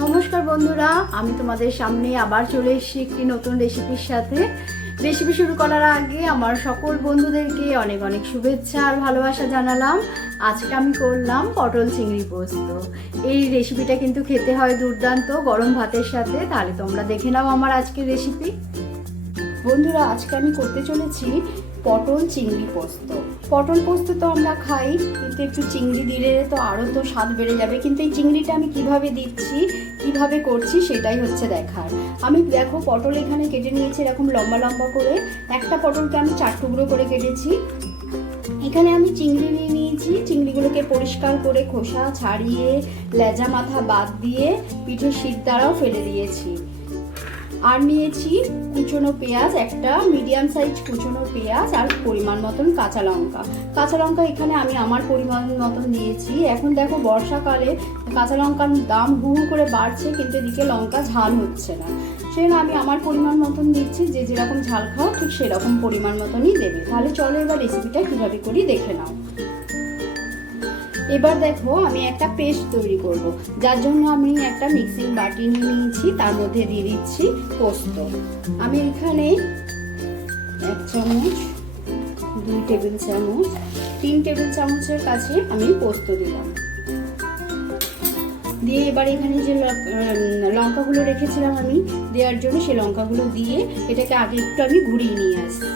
নমস্কার বন্ধুরা, আমি তোমাদের সামনে আবার চলে এসেছি একটি নতুন রেসিপির সাথে। রেসিপি শুরু করার আগে আমার সকল বন্ধুদেরকে অনেক অনেক শুভেচ্ছা আর ভালোবাসা জানালাম। আজকে আমি করলাম পটল চিংড়ি পোস্ত। এই রেসিপিটা কিন্তু খেতে হয় দুর্দান্ত গরম ভাতের সাথে। তাহলে তোমরা দেখে নাও আমার আজকের রেসিপি বন্ধুরা, আজকে আমি করতে চলেছি পটল চিংড়ি পোস্ত। পটল পোস্ত তো আমরা খাই, কিন্তু একটু চিংড়ি দিলে তো আরও তো স্বাদ বেড়ে যাবে। কিন্তু এই চিংড়িটা আমি কীভাবে দিচ্ছি, কীভাবে করছি সেটাই হচ্ছে দেখার। আমি দেখো পটল এখানে কেটে নিয়েছি এরকম লম্বা লম্বা করে। একটা পটলকে আমি চার টুকরো করে কেটেছি। এখানে আমি চিংড়ি নিয়ে নিয়েছি। চিংড়িগুলোকে পরিষ্কার করে খোসা ছাড়িয়ে, লেজা মাথা বাদ দিয়ে পিঠে শীত দ্বারাও ফেলে দিয়েছি। আর নিয়েছি কুচনো পেঁয়াজ, একটা মিডিয়াম সাইজ কুচনো পেঁয়াজ আর পরিমাণ মতন কাঁচা লঙ্কা। কাঁচা লঙ্কা এখানে আমি আমার পরিমাণ মতন নিয়েছি। এখন দেখো বর্ষাকালে কাঁচা লঙ্কার দাম হু করে বাড়ছে, কিন্তু এদিকে লঙ্কা ঝাল হচ্ছে না। সেই আমি আমার পরিমাণ মতন দিচ্ছি। যে যেরকম ঝাল খাও, ঠিক সেরকম পরিমাণ মতনই দেবে। তাহলে চলো এবার রেসিপিটা কীভাবে করি দেখে নাও। এবার দেখো আমি একটা পেস্ট তৈরি করব। যার জন্য আমি একটা মিক্সিং বাটি নিয়ে নিয়েছি, তার মধ্যে দিয়ে দিচ্ছি পোস্ত। আমি এখানে এক চামচ, দুই টেবিল চামচ, তিন টেবিল চামচের কাছে আমি পোস্ত দিলাম। দিয়ে এবার এখানে যে লঙ্কাগুলো রেখেছিলাম আমি, দেওয়ার জন্য সেই লঙ্কাগুলো দিয়ে এটাকে আগে একটু আমি ঘুরিয়ে নিয়ে আসি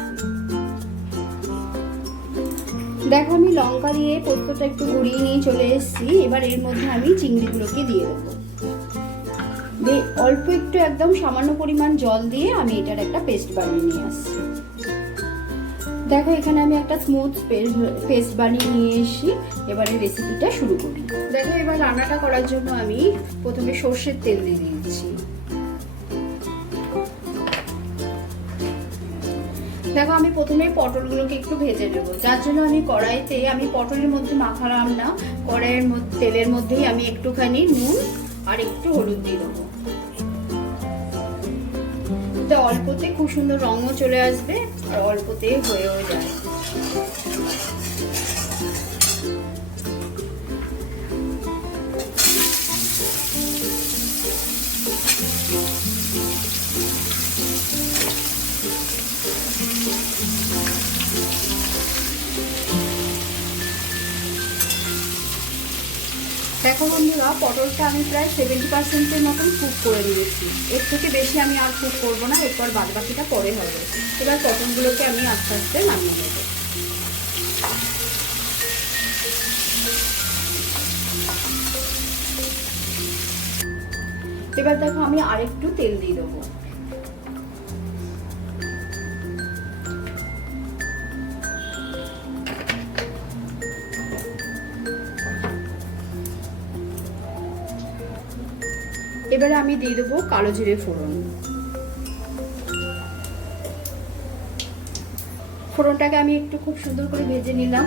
দেখো, আমি লঙ্কা দিয়ে পোস্তটা একটু ঘুরিয়ে নিয়ে চলে এসেছি। এবার এর মধ্যে আমি চিংড়িগুলোকে দিয়ে দেবো। অল্প একটু একদম সামান্য পরিমাণ জল দিয়ে আমি এটার একটা পেস্ট বানিয়ে নিয়ে আসছি। দেখো, এখানে আমি একটা স্মুথ পেস্ট বানিয়ে নিয়ে এসেছি। এবারে রেসিপিটা শুরু করি। দেখো, এবার রান্নাটা করার জন্য আমি প্রথমে সর্ষের তেল দিয়ে দেখো, আমি প্রথমেই পটলগুলোকে একটু ভেজে নেব। যার জন্য আমি কড়াইতে, আমি পটলের মধ্যে মাখালাম না, কড়াইয়ের মধ্যে, তেলের মধ্যেই আমি একটুখানি নুন আর একটু হলুদ দিয়ে দেবো। অল্পতে খুব সুন্দর রঙও চলে আসবে, আর অল্পতে হয়েও যায়। বন্ধুরা পটলটা আমি প্রায় সেভেন্টি পার্সেন্টের মতন কুক করে নিয়েছি। এর থেকে বেশি আমি আর কুক করব না, এরপর বাদ বাকিটা পরে হবে। এবার পটলগুলোকে আমি আস্তে আস্তে নামিয়ে নেব। এবার দেখো আমি আরেকটু তেল দিয়ে দেবো। এবারে আমি দিয়ে দেবো কালো জিরে ফোড়ন। ফোড়নটাকে আমি একটু খুব সুন্দর করে ভেজে নিলাম।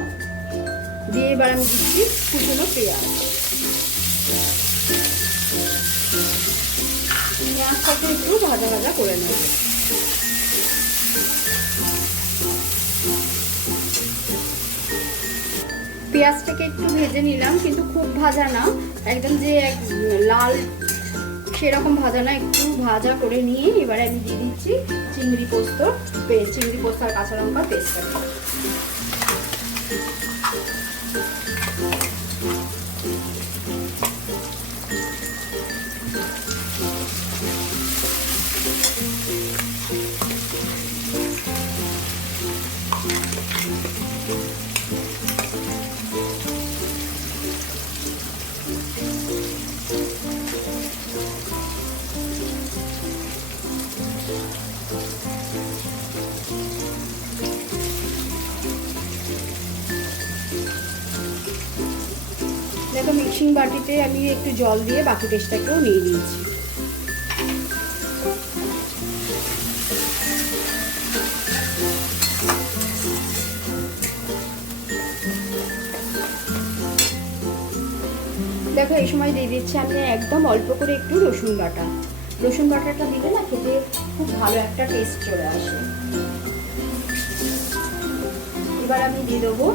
দিয়ে এবার আমি দিচ্ছি কুচনো পেঁয়াজ। পেঁয়াজটাকে একটু ভাজা ভাজা করে নেব। পেঁয়াজটাকে একটু ভেজে নিলাম, কিন্তু খুব ভাজা না। একদম যে এক লাল সেরকম ভাজা না, একটু ভাজা করে নিয়ে এবারে আমি দিয়ে দিচ্ছি চিংড়ি পোস্ত চিংড়ি পোস্ত আর কাঁচা লঙ্কা পেস্টটা দেখো মিক্সিং বাটিতে আমি একটু জল দিয়ে বাকি পেস্টটাকেও নিয়ে নিয়েছি। দেখো, এই সময় দিয়ে দিচ্ছি আমি একদম অল্প করে একটু রসুন বাটা। রসুন বাটাটা দিলে না খেতে খুব ভালো একটা টেস্ট চলে আসে। এবার আমি দিয়ে দেবো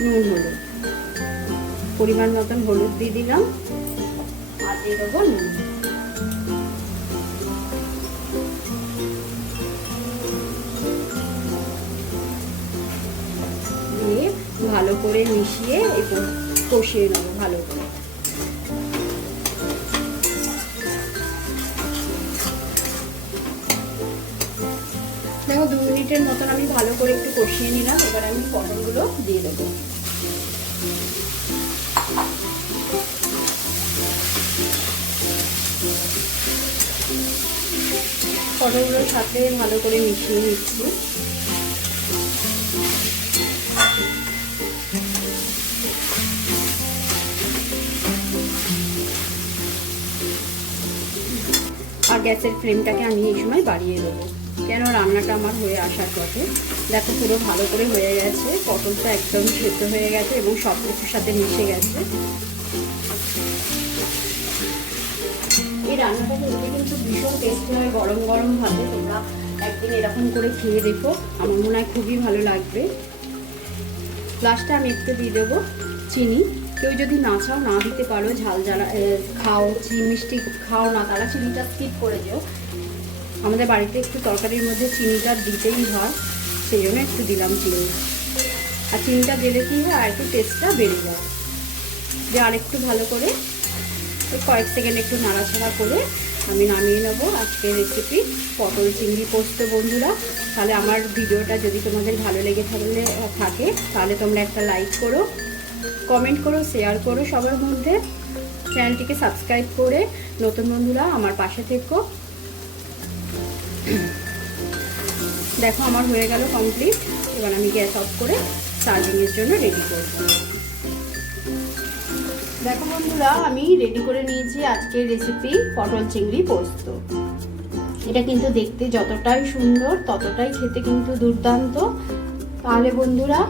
নুন হলুদ। পরিমাণ মতন হলুদ দিয়ে দিলাম। আর দিয়ে দেবো নুন। দিয়ে ভালো করে মিশিয়ে একটু কষিয়ে নেব ভালো করে। দেখো দু মিনিটের মতন আমি ভালো করে একটু কষিয়ে নিলাম, এবার আমি পটলগুলো দিয়ে দেবো। পটলগুলোর সাথে ভালো করে মিশিয়ে নিচ্ছি। আর গ্যাসের ফ্লেমটাকে আমি এই সময় বাড়িয়ে দেবো। কেন রান্নাটা আমার হয়ে আসার পথে? দেখো পুরো ভালো করে হয়ে গেছে, পটলটা একদম সেদ্ধ হয়ে গেছে এবং সব কিছুর সাথে মিশে গেছে। এই রান্নাটা খেতে কিন্তু ভীষণ টেস্টি হয়, গরম গরম ভাবে তোমরা একদিন এরকম করে খেয়ে দেখো। আমার মনে হয় খুবই ভালো লাগবে। লাস্টে আমি একটু দিয়ে দেবো চিনি। কেউ যদি না চাও, না দিতে পারো। ঝাল জ্বালা খাও, চিনি, মিষ্টি খাও না তারা চিনিটা স্কিপ করে যেও। আমাদের বাড়িতে একটু তরকারির মধ্যে চিনিটা দিতেই হয়। সেই জন্য একটু দিলাম চিনি। আর চিনিটা দিলে কী হয়, আর একটু টেস্টটা বেড়ে যায়। যে আরেকটু ভালো করে ওই কয়েক সেকেন্ড একটু নাড়াচাড়া করে আমি নামিয়ে নেব আজকের রেসিপি পটল চিংড়ি পোস্ত, বন্ধুরা। তাহলে আমার ভিডিওটা যদি তোমাদের ভালো লেগে থাকলে থাকে, তাহলে তোমরা একটা লাইক করো কমেন্ট করো শেয়ার করো সবার মধ্যে। চ্যানেলটিকে সাবস্ক্রাইব করে নতুন বন্ধুরা আমার পাশে থেকো। দেখো, আমার হয়ে গেল কমপ্লিট এবার আমি গ্যাস অফ করে সার্ভিংয়ের জন্য রেডি করব দেখো বন্ধুরা, আমি রেডি করে নিয়েছি আজকের রেসিপি পটল চিংড়ি পোস্ত। এটা কিন্তু দেখতে যতটাই সুন্দর, ততটাই খেতে কিন্তু দুর্দান্ত। তাহলে বন্ধুরা,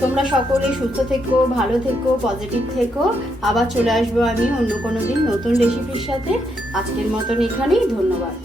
তোমরা সকলে সুস্থ থেকো, ভালো থেকো পজিটিভ থেকো। আবার চলে আসব আমি অন্য কোনো দিন নতুন রেসিপির সাথে। আজকের মতন এখানেই, ধন্যবাদ।